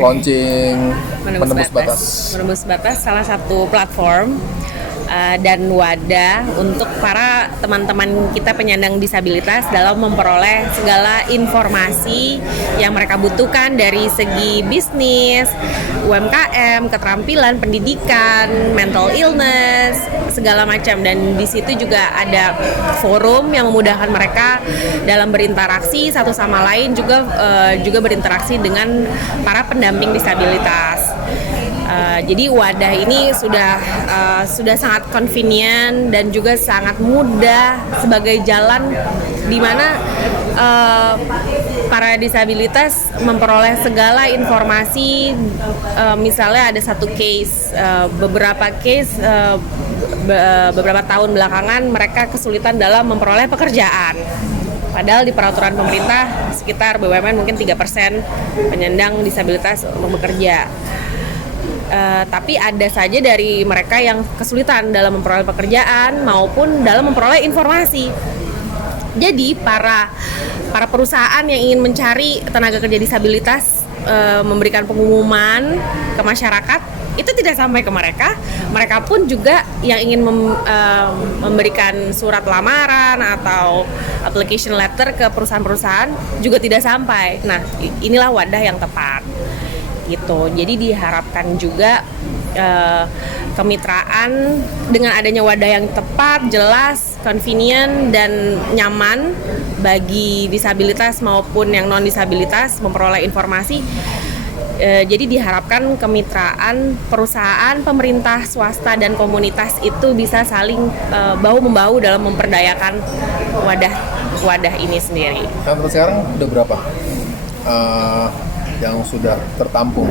launching Menembus Batas. Menembus Batas salah satu platform dan wadah untuk para teman-teman kita penyandang disabilitas dalam memperoleh segala informasi yang mereka butuhkan dari segi bisnis, UMKM, keterampilan, pendidikan, mental illness, segala macam. Dan di situ juga ada forum yang memudahkan mereka dalam berinteraksi satu sama lain, juga berinteraksi dengan para pendamping disabilitas. Jadi wadah ini sudah sangat convenient dan juga sangat mudah sebagai jalan di mana para disabilitas memperoleh segala informasi. Misalnya ada satu case, beberapa tahun belakangan mereka kesulitan dalam memperoleh pekerjaan. Padahal di peraturan pemerintah sekitar BUMN mungkin 3% penyandang disabilitas untuk bekerja. Tapi ada saja dari mereka yang kesulitan dalam memperoleh pekerjaan maupun dalam memperoleh informasi. Jadi para perusahaan yang ingin mencari tenaga kerja disabilitas, memberikan pengumuman ke masyarakat, itu tidak sampai ke mereka. Mereka pun juga yang ingin memberikan surat lamaran atau application letter ke perusahaan-perusahaan juga tidak sampai. Nah, inilah wadah yang tepat. Gitu. Jadi diharapkan juga kemitraan dengan adanya wadah yang tepat, jelas, convenient dan nyaman bagi disabilitas maupun yang non disabilitas memperoleh informasi. Jadi diharapkan kemitraan perusahaan, pemerintah, swasta dan komunitas itu bisa saling bahu membahu dalam memperdayakan wadah ini sendiri. Sampai sekarang udah berapa yang sudah tertampung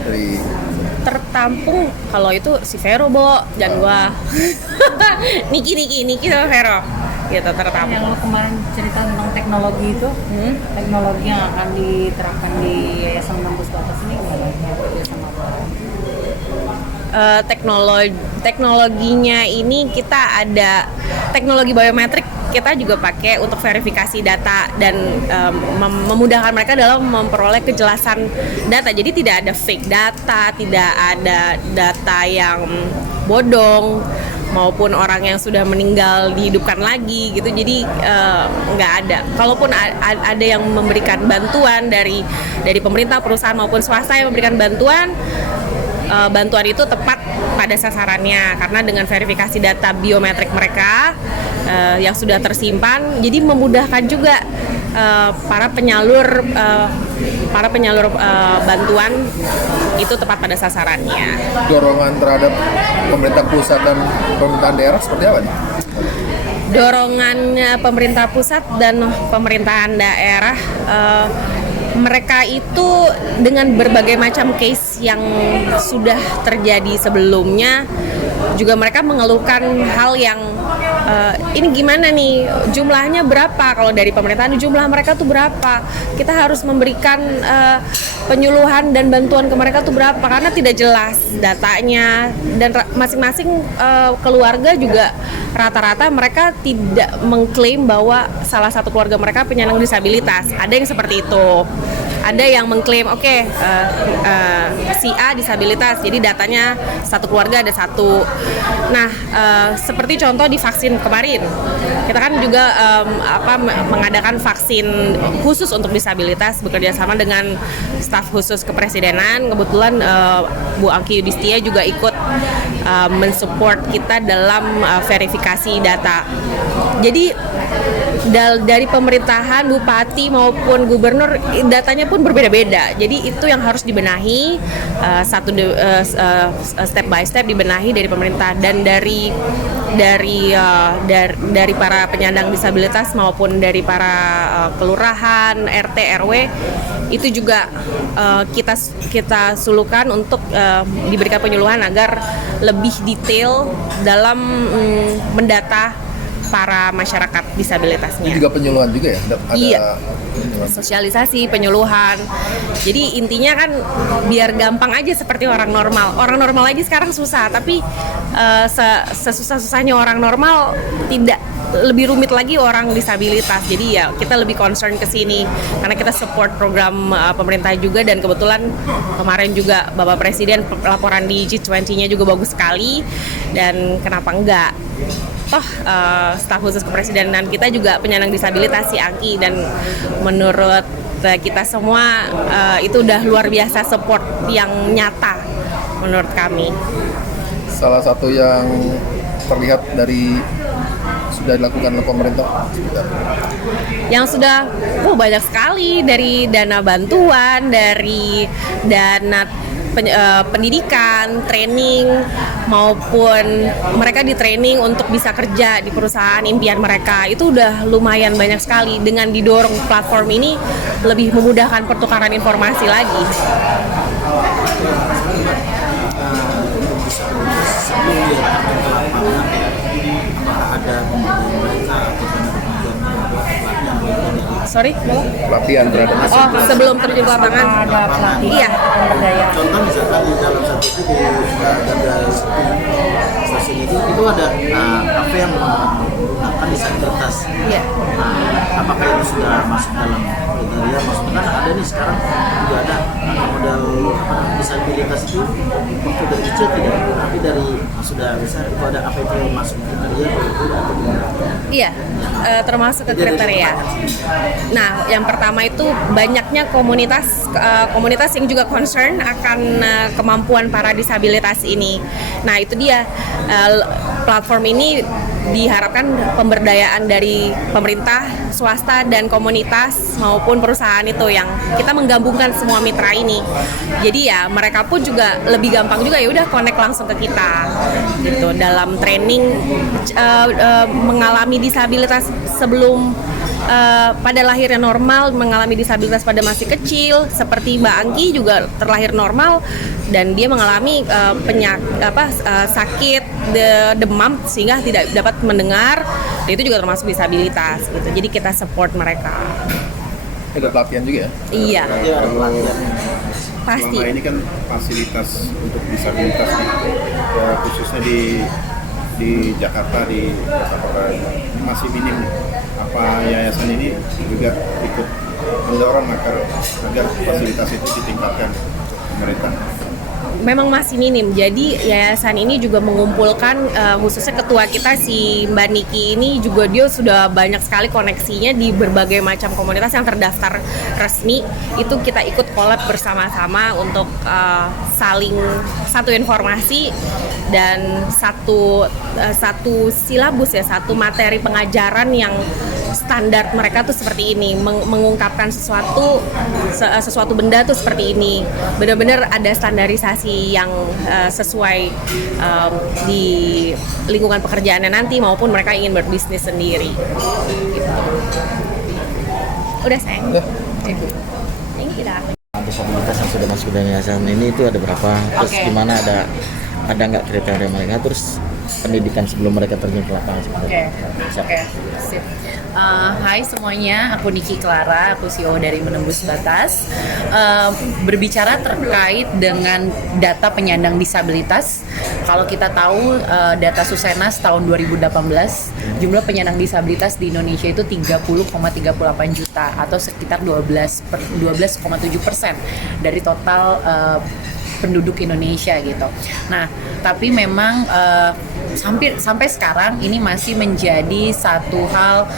dari kalau itu si Vero, Bo, dan gua Niki sama Vero gitu tertampung. Yang lo kemarin cerita tentang teknologi itu, teknologi yang akan diterapkan di Yayasan Menembus Batas ini gimana? Teknologinya ini kita ada teknologi biometrik, kita juga pakai untuk verifikasi data dan memudahkan mereka dalam memperoleh kejelasan data. Jadi tidak ada fake data, tidak ada data yang bodong maupun orang yang sudah meninggal dihidupkan lagi gitu. Jadi nggak ada. Kalaupun ada yang memberikan bantuan dari pemerintah, perusahaan maupun swasta yang memberikan bantuan itu tepat pada sasarannya karena dengan verifikasi data biometrik mereka yang sudah tersimpan, jadi memudahkan juga para penyalur bantuan itu tepat pada sasarannya. Dorongan terhadap pemerintah pusat dan pemerintahan daerah seperti apa nih? Dorongan pemerintah pusat dan pemerintahan daerah, mereka itu dengan berbagai macam case yang sudah terjadi sebelumnya juga mereka mengeluhkan hal yang ini gimana nih, jumlahnya berapa, kalau dari pemerintahan jumlah mereka tuh berapa, kita harus memberikan penyuluhan dan bantuan ke mereka tuh berapa, karena tidak jelas datanya. Dan masing-masing keluarga juga rata-rata mereka tidak mengklaim bahwa salah satu keluarga mereka penyandang disabilitas. Ada yang seperti itu. Ada yang mengklaim si A disabilitas, jadi datanya satu keluarga ada satu. Nah, seperti contoh di vaksin kemarin, kita kan juga mengadakan vaksin khusus untuk disabilitas bekerja sama dengan staf khusus kepresidenan. Kebetulan Bu Angki Yudhistia juga ikut mensupport kita dalam verifikasi data. Jadi dari pemerintahan, bupati maupun gubernur, datanya pun berbeda-beda. Jadi itu yang harus dibenahi step by step, dibenahi dari pemerintah dan dari para penyandang disabilitas maupun dari para kelurahan, RT, RW itu juga kita sulukan untuk diberikan penyuluhan agar lebih detail dalam mendata para masyarakat disabilitasnya. Ini juga penyuluhan juga ya? Iya. Sosialisasi, penyuluhan. Jadi intinya kan biar gampang aja seperti orang normal. Orang normal aja sekarang susah, tapi sesusah-susahnya orang normal lebih rumit lagi orang disabilitas. Jadi ya kita lebih concern ke sini karena kita support program pemerintah juga, dan kebetulan kemarin juga Bapak Presiden laporan di G20-nya juga bagus sekali, dan kenapa enggak? Toh staf khusus kepresidenan kita juga penyandang disabilitas si Angki, dan menurut kita semua itu udah luar biasa support yang nyata menurut kami. Salah satu yang terlihat dari sudah dilakukan oleh pemerintah yang sudah banyak sekali, dari dana bantuan, dari dana pendidikan, training, maupun mereka di training untuk bisa kerja di perusahaan impian mereka. Itu udah lumayan banyak sekali. Dengan didorong platform ini lebih memudahkan pertukaran informasi lagi. Sorry? pelatihan terhadap Sebelum terjun ke lapangan. Ada pelatihan Iya. pemberdayaan. Contoh misalkan di dalam satu itu di stasiun itu ada kafe yang menggunakan disabilitas. Iya. Apakah itu sudah masuk dalam kriteria? Maksudnya kan ada nih sekarang juga ada model disabilitas itu waktu dari kecil tidak, tapi dari sudah besar itu ada apa itu yang masuk kriteria atau gimana? Iya, termasuk ke kriteria. Nah, yang pertama itu banyaknya komunitas yang juga concern akan kemampuan para disabilitas ini. Nah, itu dia platform ini diharapkan pemberdayaan dari pemerintah, swasta, dan komunitas maupun perusahaan itu yang kita menggabungkan semua mitra ini. Jadi ya mereka pun juga lebih gampang juga, ya udah connect langsung ke kita gitu dalam training mengalami disabilitas sebelum pada lahirnya normal, mengalami disabilitas pada masih kecil, seperti Mbak Angki juga terlahir normal dan dia mengalami sakit demam sehingga tidak dapat mendengar. Dan itu juga termasuk disabilitas gitu. Jadi kita support mereka. ada pelatihan juga ya? Iya, pasti. Selama ini kan fasilitas untuk disabilitas ya, khususnya di Jakarta, di kota-kota ini masih minim nih. Apa yayasan ini juga ikut mendorong agar fasilitas itu ditingkatkan pemerintah? Memang masih minim. Jadi yayasan ini juga mengumpulkan khususnya ketua kita si Mbak Niki ini juga dia sudah banyak sekali koneksinya di berbagai macam komunitas yang terdaftar resmi. Itu kita ikut collab bersama-sama untuk saling satu informasi dan satu silabus ya, satu materi pengajaran yang standar mereka tuh seperti ini, mengungkapkan sesuatu benda tuh seperti ini. Benar-benar ada standarisasi yang sesuai di lingkungan pekerjaannya nanti maupun mereka ingin berbisnis sendiri. Gitu. Udah sayang. Thank you. Disabilitas yang sudah masuk dari yayasan ini itu ada berapa? Terus gimana, ada nggak kriteria mereka? Terus pendidikan sebelum mereka terjun ke lapangan seperti Oke, sip. Hai semuanya, aku Niki Clara, aku CEO dari Menembus Batas. Berbicara terkait dengan data penyandang disabilitas, kalau kita tahu data Susenas tahun 2018, jumlah penyandang disabilitas di Indonesia itu 30,38 juta atau sekitar 12,7% dari total penduduk Indonesia gitu. Nah, tapi memang sampai sekarang ini masih menjadi satu hal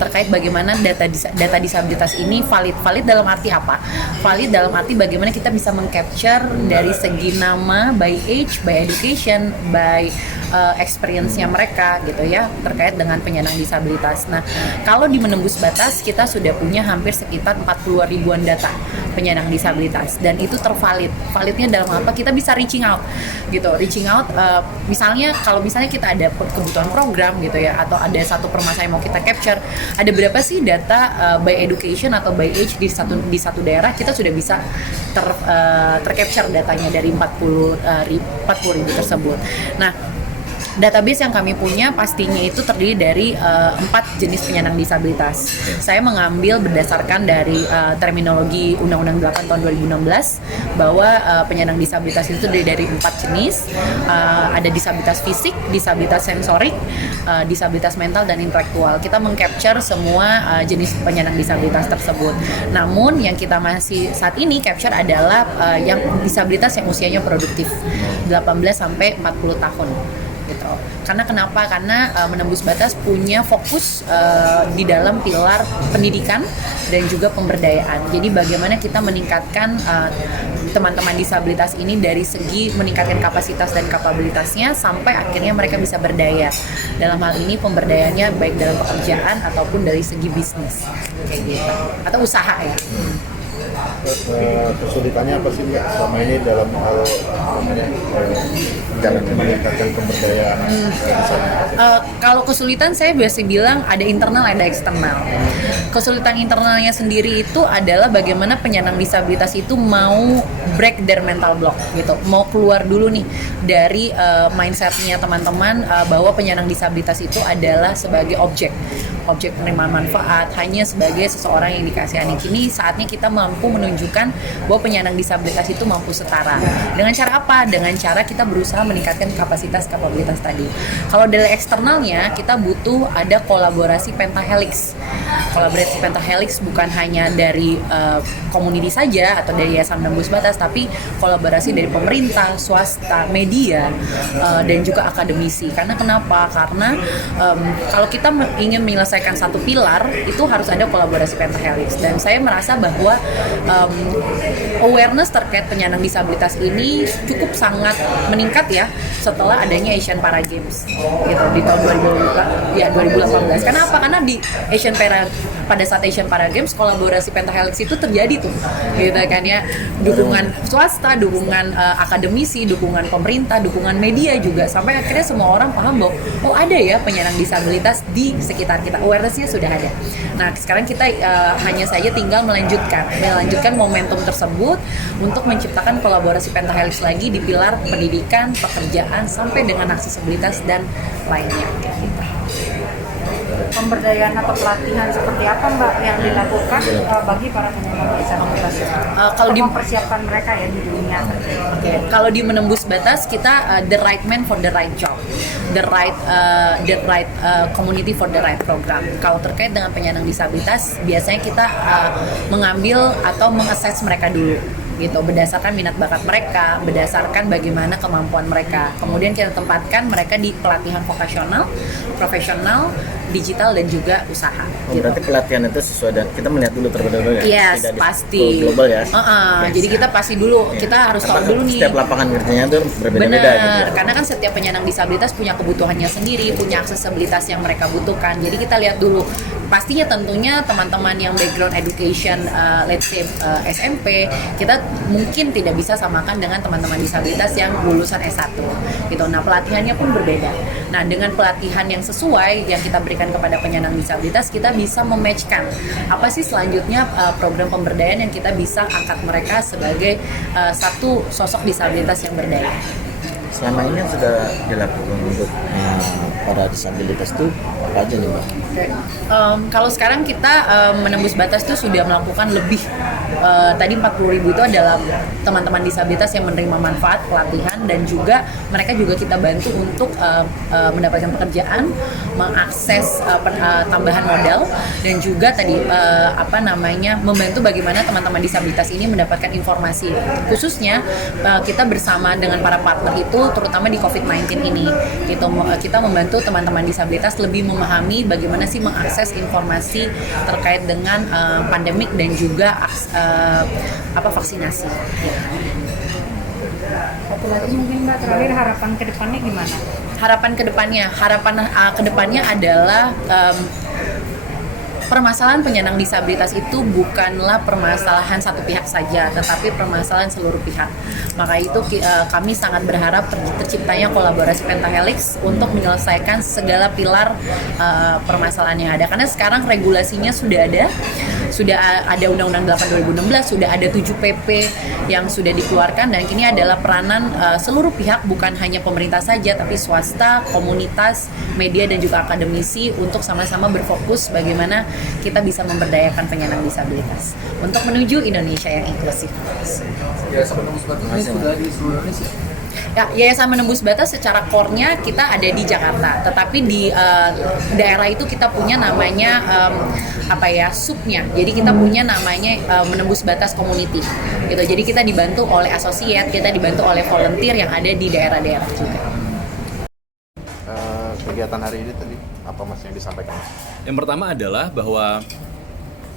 terkait bagaimana data disabilitas ini valid dalam arti apa? Valid dalam arti bagaimana kita bisa mengcapture dari segi nama, by age, by education, by experience-nya mereka gitu ya, terkait dengan penyandang disabilitas. Nah, kalau di Menembus Batas kita sudah punya hampir sekitar 40 ribuan data penyandang disabilitas dan itu tervalid. Validnya dalam apa? Kita bisa reaching out gitu. Reaching out misalnya kalau misalnya kita ada kebutuhan program gitu ya, atau ada satu permasalahan yang mau kita capture, ada berapa sih data by education atau by age di satu daerah, kita sudah bisa tercapture datanya dari 40 ribu tersebut. Nah, Database yang kami punya pastinya itu terdiri dari 4 jenis penyandang disabilitas. Saya mengambil berdasarkan dari terminologi Undang-Undang 8 tahun 2016 bahwa penyandang disabilitas itu terdiri dari 4 jenis. Ada disabilitas fisik, disabilitas sensorik, disabilitas mental dan intelektual. Kita mengcapture semua jenis penyandang disabilitas tersebut. Namun yang kita masih saat ini capture adalah yang disabilitas yang usianya produktif, 18 sampai 40 tahun. Gitu. Karena kenapa? Karena Menembus Batas punya fokus di dalam pilar pendidikan dan juga pemberdayaan. Jadi bagaimana kita meningkatkan teman-teman disabilitas ini dari segi meningkatkan kapasitas dan kapabilitasnya sampai akhirnya mereka bisa berdaya. Dalam hal ini pemberdayaannya baik dalam pekerjaan ataupun dari segi bisnis kayak gitu. Atau usaha ya. Kesulitannya apa sih Mbak selama ini dalam hal dalam meningkatkan pemberdayaan kalau kesulitan saya biasa bilang ada internal ada eksternal. Kesulitan internalnya sendiri itu adalah bagaimana penyandang disabilitas itu mau break their mental block gitu, mau keluar dulu nih dari mindsetnya teman-teman bahwa penyandang disabilitas itu adalah sebagai objek penerimaan manfaat, hanya sebagai seseorang yang dikasihani. Kini saatnya kita mampu menunjukkan bahwa penyandang disabilitas itu mampu setara. Dengan cara apa? Dengan cara kita berusaha meningkatkan kapasitas tadi. Kalau dari eksternalnya, kita butuh ada kolaborasi pentahelix. Kolaborasi pentahelix bukan hanya dari komuniti saja atau dari Yayasan Menembus Batas, tapi kolaborasi dari pemerintah, swasta, media, dan juga akademisi. Karena kenapa? Karena kalau kita ingin menyelesaikan satu pilar itu harus ada kolaborasi pentahelix, dan saya merasa bahwa awareness terkait penyandang disabilitas ini cukup sangat meningkat ya setelah adanya Asian Para Games gitu di tahun 2018. Kenapa? Karena di pada saat Asian Para Games kolaborasi pentahelix itu terjadi tuh gitu kan ya, dukungan swasta, dukungan akademisi, dukungan pemerintah, dukungan media juga, sampai akhirnya semua orang paham bahwa oh ada ya penyandang disabilitas di sekitar kita, awareness-nya sudah ada. Nah sekarang kita hanya saja tinggal melanjutkan momentum tersebut untuk menciptakan kolaborasi pentahelix lagi di pilar pendidikan, pekerjaan, sampai dengan aksesibilitas dan lainnya gitu. Pemberdayaan atau pelatihan seperti apa Mbak yang dilakukan bagi para penyandang disabilitas? Kalau mempersiapkan mereka ya di dunia. Kalau di Menembus Batas kita the right man for the right job, the right community for the right program. Kalau terkait dengan penyandang disabilitas, biasanya kita mengambil atau mengakses mereka dulu gitu, berdasarkan minat bakat mereka, berdasarkan bagaimana kemampuan mereka. Kemudian kita tempatkan mereka di pelatihan vokasional, profesional, digital, dan juga usaha. Gitu. Berarti pelatihan itu sesuai dan kita melihat dulu terlebih dahulu ya? Yes, tidak pasti. Global ya? Jadi kita pasti dulu, kita harus tahu dulu nih. Setiap lapangan kerjanya itu berbeda-beda. Benar, gitu ya? karena kan setiap penyandang disabilitas punya kebutuhannya sendiri, punya aksesibilitas yang mereka butuhkan. Jadi kita lihat dulu. Pastinya tentunya teman-teman yang background education, let's say SMP, kita mungkin tidak bisa samakan dengan teman-teman disabilitas yang lulusan S1 gitu. Nah pelatihannya pun berbeda. Nah dengan pelatihan yang sesuai yang kita berikan kepada penyandang disabilitas, kita bisa mematchkan apa sih selanjutnya program pemberdayaan yang kita bisa angkat mereka sebagai satu sosok disabilitas yang berdaya. Selama ini yang sudah dilakukan untuk para disabilitas itu apa aja nih Mbak? Kalau sekarang kita Menembus Batas itu sudah melakukan lebih tadi 40.000 itu adalah teman-teman disabilitas yang menerima manfaat pelatihan, dan juga mereka juga kita bantu untuk mendapatkan pekerjaan, mengakses tambahan modal, dan juga tadi membantu bagaimana teman-teman disabilitas ini mendapatkan informasi. Khususnya kita bersama dengan para partner itu terutama di COVID-19 ini gitu, kita membantu teman-teman disabilitas lebih memahami bagaimana sih mengakses informasi terkait dengan pandemik dan juga vaksinasi. Satu lagi mungkin Mbak, terakhir harapan kedepannya gimana? Harapan kedepannya adalah permasalahan penyandang disabilitas itu bukanlah permasalahan satu pihak saja, tetapi permasalahan seluruh pihak. Maka itu kami sangat berharap terciptanya kolaborasi pentahelix untuk menyelesaikan segala pilar permasalahan yang ada. Karena sekarang regulasinya sudah ada, sudah ada Undang-Undang 8 2016, sudah ada 7 PP yang sudah dikeluarkan, dan ini adalah peranan seluruh pihak, bukan hanya pemerintah saja tapi swasta, komunitas, media dan juga akademisi untuk sama-sama berfokus bagaimana kita bisa memberdayakan penyandang disabilitas untuk menuju Indonesia yang inklusif. Yayasan Menembus Batas ini sudah di seluruh Indonesia. Ya, Yayasan Menembus Batas secara core-nya kita ada di Jakarta, tetapi di daerah itu kita punya namanya subnya. Jadi kita punya namanya Menembus Batas Community. Gitu. Jadi kita dibantu oleh associate, kita dibantu oleh volunteer yang ada di daerah-daerah juga. Kegiatan hari ini tadi apa Mas yang disampaikan? Yang pertama adalah bahwa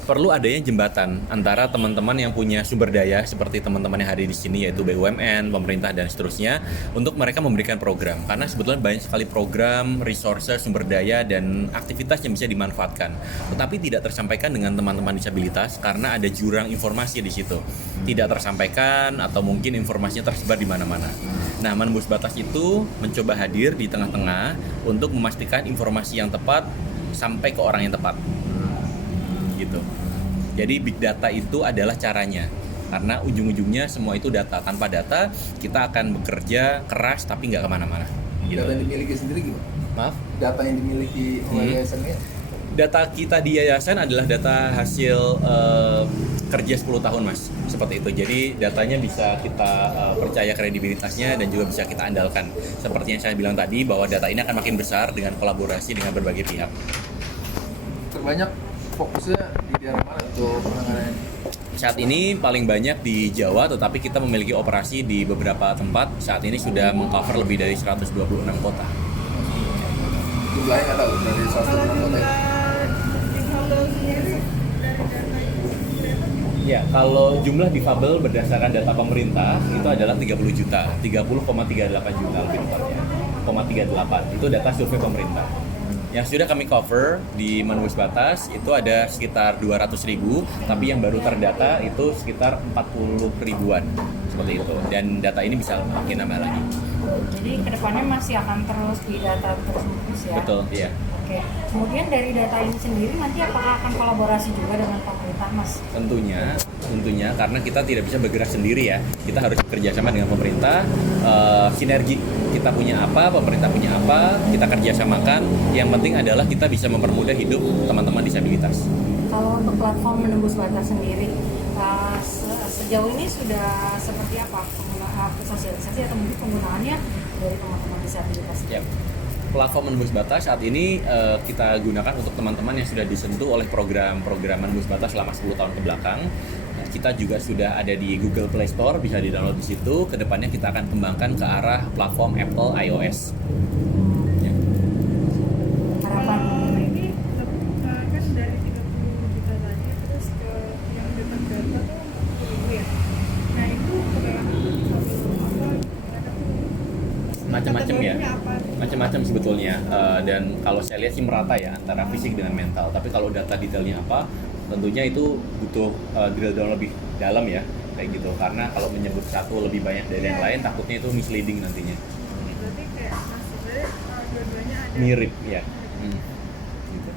perlu adanya jembatan antara teman-teman yang punya sumber daya seperti teman-teman yang hadir di sini, yaitu BUMN, pemerintah dan seterusnya, untuk mereka memberikan program, karena sebetulnya banyak sekali program, resources, sumber daya dan aktivitas yang bisa dimanfaatkan, tetapi tidak tersampaikan dengan teman-teman disabilitas karena ada jurang informasi di situ, tidak tersampaikan atau mungkin informasinya tersebar di mana-mana. Nah, Menembus Batas itu mencoba hadir di tengah-tengah untuk memastikan informasi yang tepat sampai ke orang yang tepat. Gitu. Jadi big data itu adalah caranya, karena ujung-ujungnya semua itu data. Tanpa data kita akan bekerja keras tapi nggak kemana-mana. Gitu. Data yang dimiliki sendiri gimana? Maaf? Data yang dimiliki oleh yayasannya? Data kita di yayasan adalah data hasil kerja 10 tahun Mas, seperti itu. Jadi datanya bisa kita percaya kredibilitasnya dan juga bisa kita andalkan. Seperti yang saya bilang tadi, bahwa data ini akan makin besar dengan kolaborasi dengan berbagai pihak. Terbanyak fokusnya di daerah mana untuk penanganan? Saat ini paling banyak di Jawa, tetapi kita memiliki operasi di beberapa tempat. Saat ini sudah mengcover lebih dari 126 kota. Jumlahnya nggak tahu dari 126 kota. Ya, kalau jumlah difabel berdasarkan data pemerintah itu adalah 30 juta, 30,38 juta lebih tepatnya, 0,38. Itu data survei pemerintah. Yang sudah kami cover di Menembus Batas itu ada sekitar 200.000, tapi yang baru terdata itu sekitar 40 ribuan, seperti itu. Dan data ini bisa makin nambah lagi. Jadi kedepannya masih akan terus didata terus ya? Betul, iya. Oke. Kemudian dari data ini sendiri nanti apakah akan kolaborasi juga dengan pemerintah, Mas? Tentunya karena kita tidak bisa bergerak sendiri ya. Kita harus bekerja sama dengan pemerintah, sinergi. Kita punya apa, pemerintah punya apa, kita kerjasamakan. Yang penting adalah kita bisa mempermudah hidup teman-teman disabilitas. Kalau untuk platform Menembus Batas sendiri, sejauh ini sudah seperti apa sosialisasi atau mungkin penggunaannya dari teman-teman disabilitas? Ya. Platform Menembus Batas saat ini kita gunakan untuk teman-teman yang sudah disentuh oleh program-program Menembus Batas selama 10 tahun ke belakang. Kita juga sudah ada di Google Play Store, bisa di-download di situ. Kedepannya kita akan kembangkan ke arah platform Apple iOS. Ya. Harapan ini kan dari 30 juta tadi terus ke yang depan data tuh 40.000 ya. Nah itu Macam-macam ya, apa? macam-macam sebetulnya. Dan kalau saya lihat sih merata ya antara fisik dengan mental. Tapi kalau data detailnya apa, tentunya itu butuh drill down lebih dalam ya, kayak gitu. Karena kalau menyebut satu lebih banyak dari yang lain, takutnya itu misleading nantinya. Berarti kayak sebenarnya dua-duanya ada. Mirip ya. Gitu.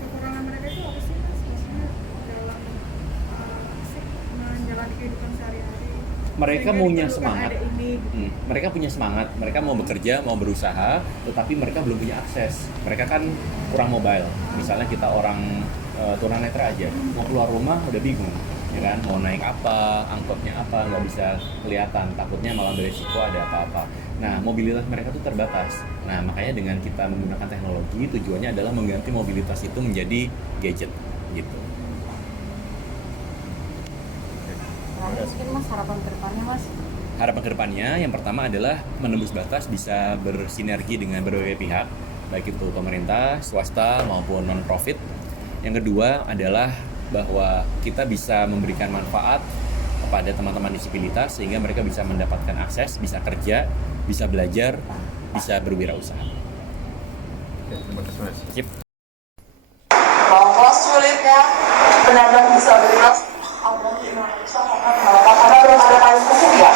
Kekurangan mereka itu apa sih, Mas? Maksudnya dalam menjalani kehidupan sehari-hari. Mereka Sehingga punya diperlukan semangat. ada ini, gitu. Mereka punya semangat, mereka mau bekerja, mau berusaha, tetapi mereka belum punya akses. Mereka kan kurang mobile. Misalnya kita orang tunanetra aja, mau keluar rumah udah bingung, ya kan? Mau naik apa, angkotnya apa, nggak bisa kelihatan. Takutnya malah beresiko ada apa-apa. Nah, mobilitas mereka tuh terbatas. Nah, makanya dengan kita menggunakan teknologi, tujuannya adalah mengganti mobilitas itu menjadi gadget, gitu. terakhir mungkin Mas, harapan kedepannya Mas? Harapan kedepannya yang pertama adalah Menembus Batas bisa bersinergi dengan berbagai pihak, baik itu pemerintah, swasta maupun non-profit. Yang kedua adalah bahwa kita bisa memberikan manfaat kepada teman-teman disabilitas sehingga mereka bisa mendapatkan akses, bisa kerja, bisa belajar, bisa berwirausaha. Terima kasih Mas. Sip. Bahwa sulitnya penyandang disabilitas ada di Indonesia karena belum ada payung hukum ya,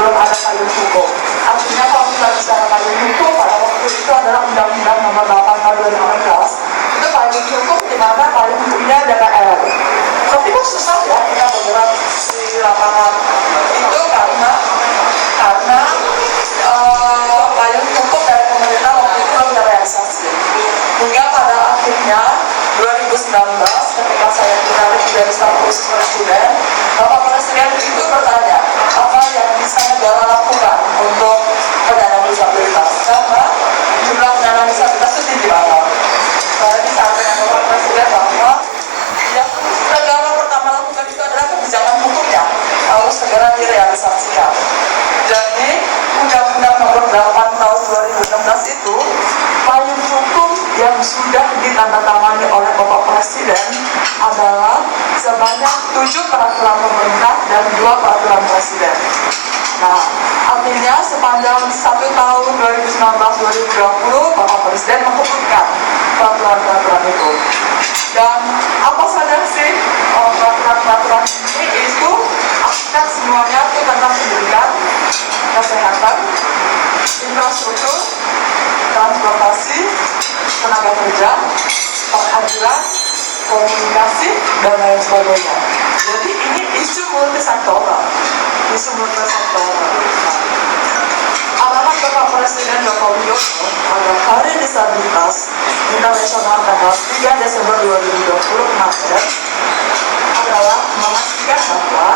belum ada payung hukum. Artinya kalau kita bicara payung hukum pada waktu itu adalah Undang-Undang Nomor 8 Tahun 2016, itu payung hukum di mana payung hukumnya DPR. 2019 ketika saya ditarik dari staf khusus presiden, Bapak Presiden itu bertanya apa yang bisa negara lakukan untuk penyandang disabilitas, karena jumlah penyandang disabilitas itu tinggi banget. Saya disampaikan Bapak Presiden bahwa yang negara pertama lakukan itu adalah kebijakan hukumnya harus segera direalisasikan. Jadi Undang-Undang Nomor 8 Tahun 2016 itu payung hukum yang sudah ditandatangani oleh Bapak Presiden adalah sebanyak 7 peraturan pemerintah dan 2 peraturan presiden. Nah, artinya sepanjang 1 tahun 2019-2020 Bapak Presiden menghubungkan peraturan-peraturan itu. Dan apa saja sih peraturan-peraturan ini? Itu aspek semuanya itu tentang pendidikan, kesehatan, infrastruktur, transportasi, tenaga kerja, pengadilan, komunikasi, dan lain sebagainya. Jadi ini isu multisektoral. Arahan Bapak Presiden Joko Widodo pada Hari Disabilitas Internasional tanggal 3 Desember 2020 kemarin adalah memastikan bahwa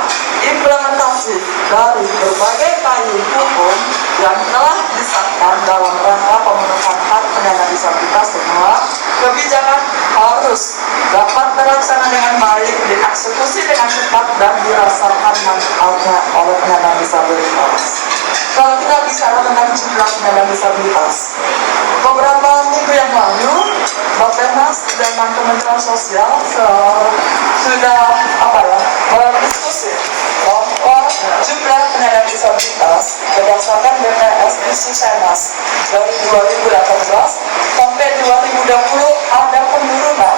implementasi dari berbagai payung hukum yang telah disahkan dalam rangka pemenuhan hak penyandang disabilitas semua kebijakan harus dapat terlaksana dengan baik, dieksekusi dengan cepat dan dirasakan manfaatnya oleh penyandang disabilitas. Kalau kita bicara tentang jumlah penyandang disabilitas, beberapa minggu yang lalu Bappenas dengan Kementerian Sosial sudah berdiskusi bahwa jumlah penyandang disabilitas berdasarkan BPS di Susenas dari 2018 sampai 2020 ada penurunan.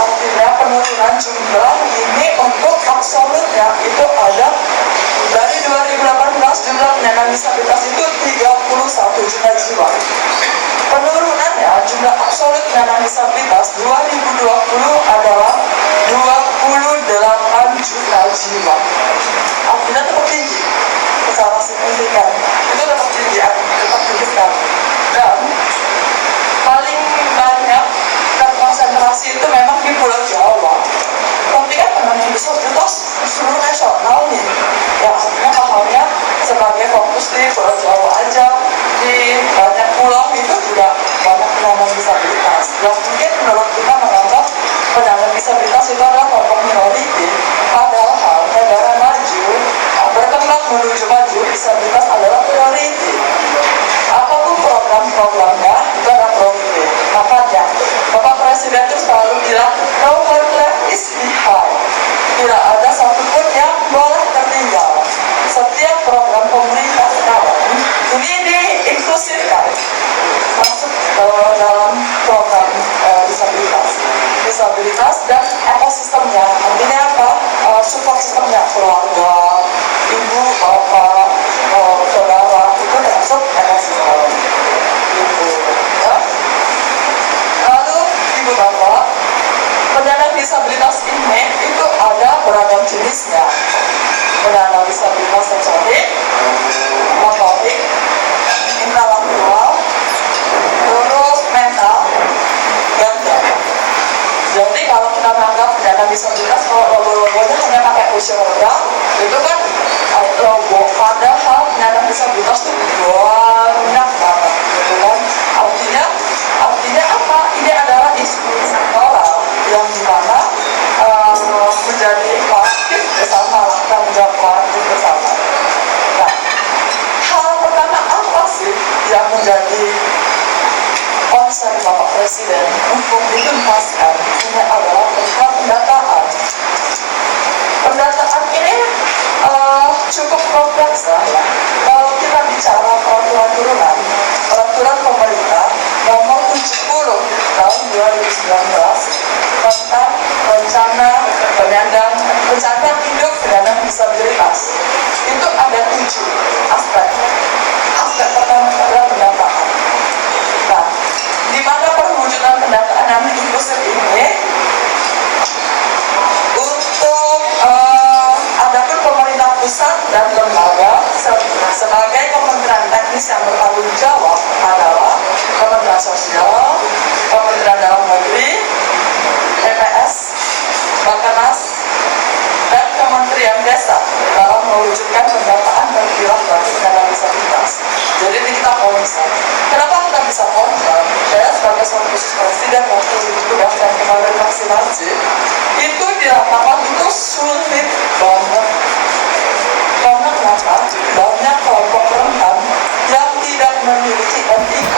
Artinya penurunan jumlah ini untuk absolutnya itu ada dari 2018 jumlah penyandang disabilitas itu 31 juta jiwa. Penurunannya jumlah absolut penyandang disabilitas 2020 adalah 28 juta jiwa. Artinya tetap tinggi secara signifikan. Itu tetap tinggi, sekali. Dan paling banyak terkonsentrasi itu memang di Pulau Jawa. Tapi kan penyandang disabilitas seluruh nasional nih. Ya artinya pahamnya sebagai fokus di Pulau Jawa aja. Di banyak pulau itu juga banyak penyandang disabilitas. Dan mungkin menurut kita menganggap penyandang disabilitas itu adalah kelompok minoriti. Padahal negara maju berkembang menuju maju, disabilitas adalah priority. Apapun program-programnya itu adalah priority. Makanya Bapak Presiden itu selalu bilang no one left is behind. Tidak ada satupun yang boleh tertinggal. Setiap program pemerintah sekarang ini diinklusifkan masuk dalam program disabilitas dan ekosistemnya. Artinya apa? Support sistemnya, keluarga, ibu, bapak, saudara itu termasuk ekosistem. Gitu. Ya. Lalu ibu bapak, penyandang disabilitas ini itu ada beragam jenisnya. Penyandang disabilitas sensorik, motorik, intelektual, terus mental, dan ganda. Jadi kalau kita menganggap penyandang disabilitas kalau logo-logonya hanya pakai kursi roda, itu kan logo. Padahal penyandang disabilitas itu banyak banget, gitu kan? Artinya apa? Ini adalah isu sektoral yang dimana menjadi kolektif bersama, tanggung jawab kolektif bersama. Nah, hal pertama apa sih yang menjadi concern Bapak Presiden untuk dituntaskan? Ini adalah tentang pendataan. Pendataan ini cukup kompleks lah ya. Kalau kita bicara peraturan pemerintah nomor 70 tahun 2019 tentang rencana hidup penyandang disabilitas, itu ada 7 aspek. Aspek pertama adalah pendataan. Nah, di mana perwujudan pendataan yang inklusif ini untuk adapun pemerintah pusat dan lembaga serta khusus presiden maupun ditugaskan kemarin vaksinasi itu di lapangan itu sulit banget. Karena kenapa? Banyak kelompok rentan yang tidak memiliki NIK.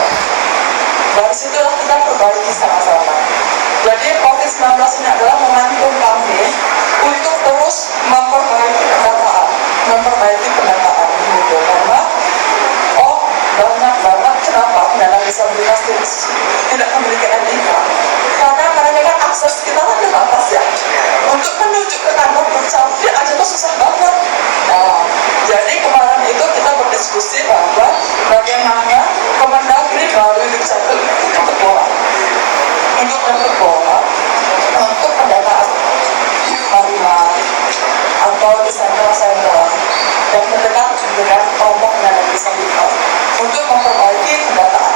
Dari situlah kita perbaiki sama-sama. Jadi COVID-19 ini adalah momentum kami untuk terus memperbaiki pendataan gitu. Karena banyak banget kenapa penyandang disabilitas tidak memiliki NIK. Karena mereka kan akses kita kan terbatas ya. Untuk menuju ke kantor dukcapil aja tuh susah banget. Nah, jadi kemarin itu kita berdiskusi bahwa bagaimana Kemendagri melalui dukcapil itu jemput bola untuk pendataan mariman atau di sentra-sentra yang terdekat dengan kelompok penyandang disabilitas untuk memperbaiki pendataan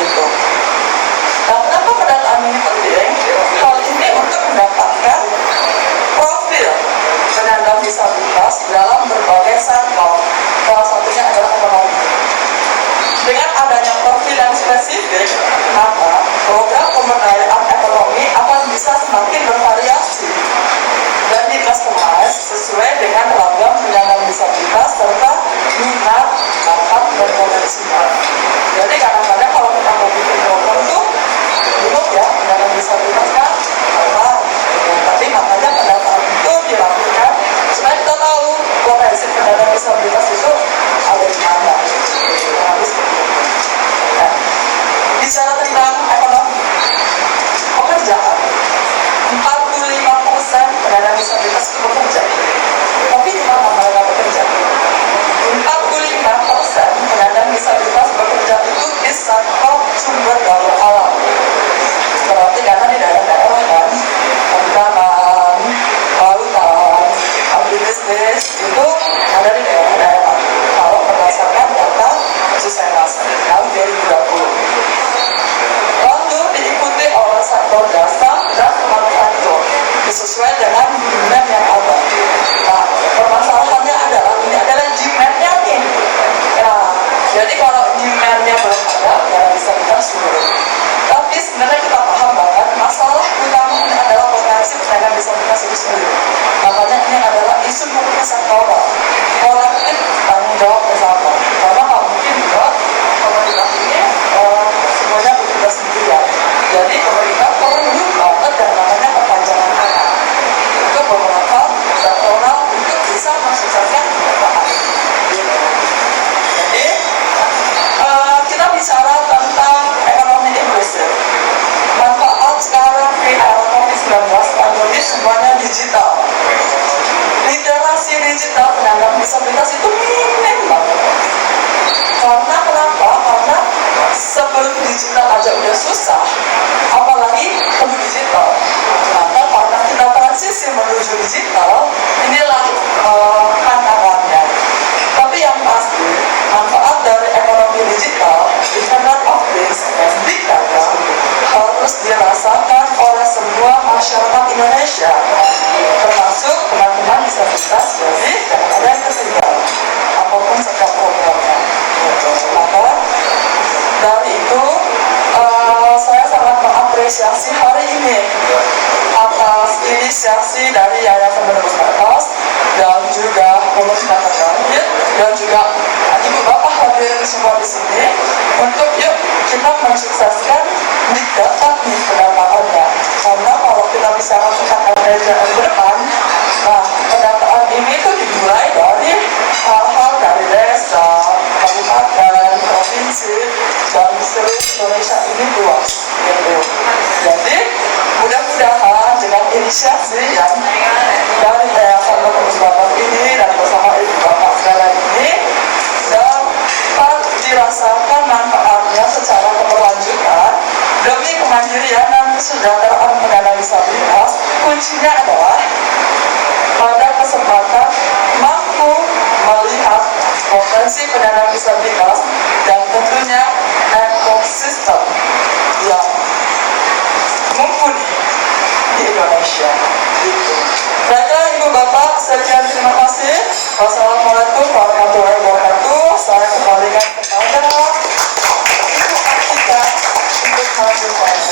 gitu. Nah, kenapa pendataan ini penting? Hal ini untuk mendapatkan profil penyandang disabilitas dalam berbagai sektor. Salah satunya adalah ekonomi. Dengan adanya profil yang spesifik, maka program pemberdayaan ekonomi akan bisa semakin bervariasi dan di-customize sesuai dengan ragam penyandang disabilitas serta minat, bakat, dan potensinya. Jadi kadang-kadang kalau kita mau bikin program tuh bingung ya, penyandang disabilitas kan apa gitu. Tapi makanya pendataan itu dilakukan supaya kita tahu potensi penyandang disabilitas itu ada di mana. Nah, bicara tentang ekonomi pekerjaan, 45% penyandang disabilitas itu bekerja. Tapi di mana mereka bekerja? 45% penyandang disabilitas bekerja itu di sektor sumber daya alam. Berarti karena di daerah-daerah kan, perikanan, lautan, agribisnis itu ada di daerah-daerah. Kalau berdasarkan data Susenas tahun 2020. Lalu diikuti oleh sektor jasa dan manufaktur sesuai dengan demand yang ada. Nah, permasalahannya adalah ini adalah demand-nya nih. Nah, jadi kalau demand-nya belum ada, ya bisa kita sulit. Tapi sebenarnya kita paham banget masalah utama ini adalah potensi penyandang disabilitas itu sendiri. Makanya ini adalah isu multisektoral, kolektif tanggung jawab bersama. Karena nggak mungkin juga pemerintah ini semuanya bekerja sendirian. Jadi pemerintah perlu banget yang namanya perpanjangan tangan untuk beberapa sektoral untuk bisa mensukseskan pendataan. Jadi kita bicara tentang ekonomi inklusif. Manfaat sekarang di era COVID-19 pandemi semuanya digital. Literasi digital penyandang disabilitas itu minim banget. Karena kenapa? Karena sebelum digital aja udah susah, apalagi penuh digital. Maka karena kita transisi menuju digital, inilah tantangannya. Tapi yang pasti, manfaat dari ekonomi digital, Internet of Things, dan Big Data harus dirasakan oleh semua masyarakat Indonesia, termasuk teman-teman disabilitas jadi jangan ada yang ketinggalan apapun sektor programnya. Maka dari itu saya sangat mengapresiasi hari ini atas inisiasi dari Yayasan Menembus Batas dan juga Pemerintah terkait dan juga ibu bapak hadir semua di sini untuk yuk kita mensukseskan Big Data di pendataannya. Karena kalau kita bicara tentang LPJM ke depan, nah pendataan ini tuh dimulai dari hal-hal dari desa, kabupaten, provinsi, dan seluruh Indonesia ini luas. Gitu. Jadi mudah-mudahan dengan inisiasi yang dari Yayasan Menembus Batas ini dan bersama ibu bapak sekalian ini dapat dirasakan manfaatnya secara keberlanjutan demi kemandirian dan kesejahteraan penyandang disabilitas. Kuncinya adalah pada kesempatan mampu melihat potensi penyandang disabilitas dan tentunya ekosistem yang mumpuni di Indonesia. Gitu. Baiklah Ibu Bapak, sekian terima kasih. Wassalamualaikum warahmatullahi wabarakatuh. Saya kembalikan kepada Ibu Akika. selanjutnya.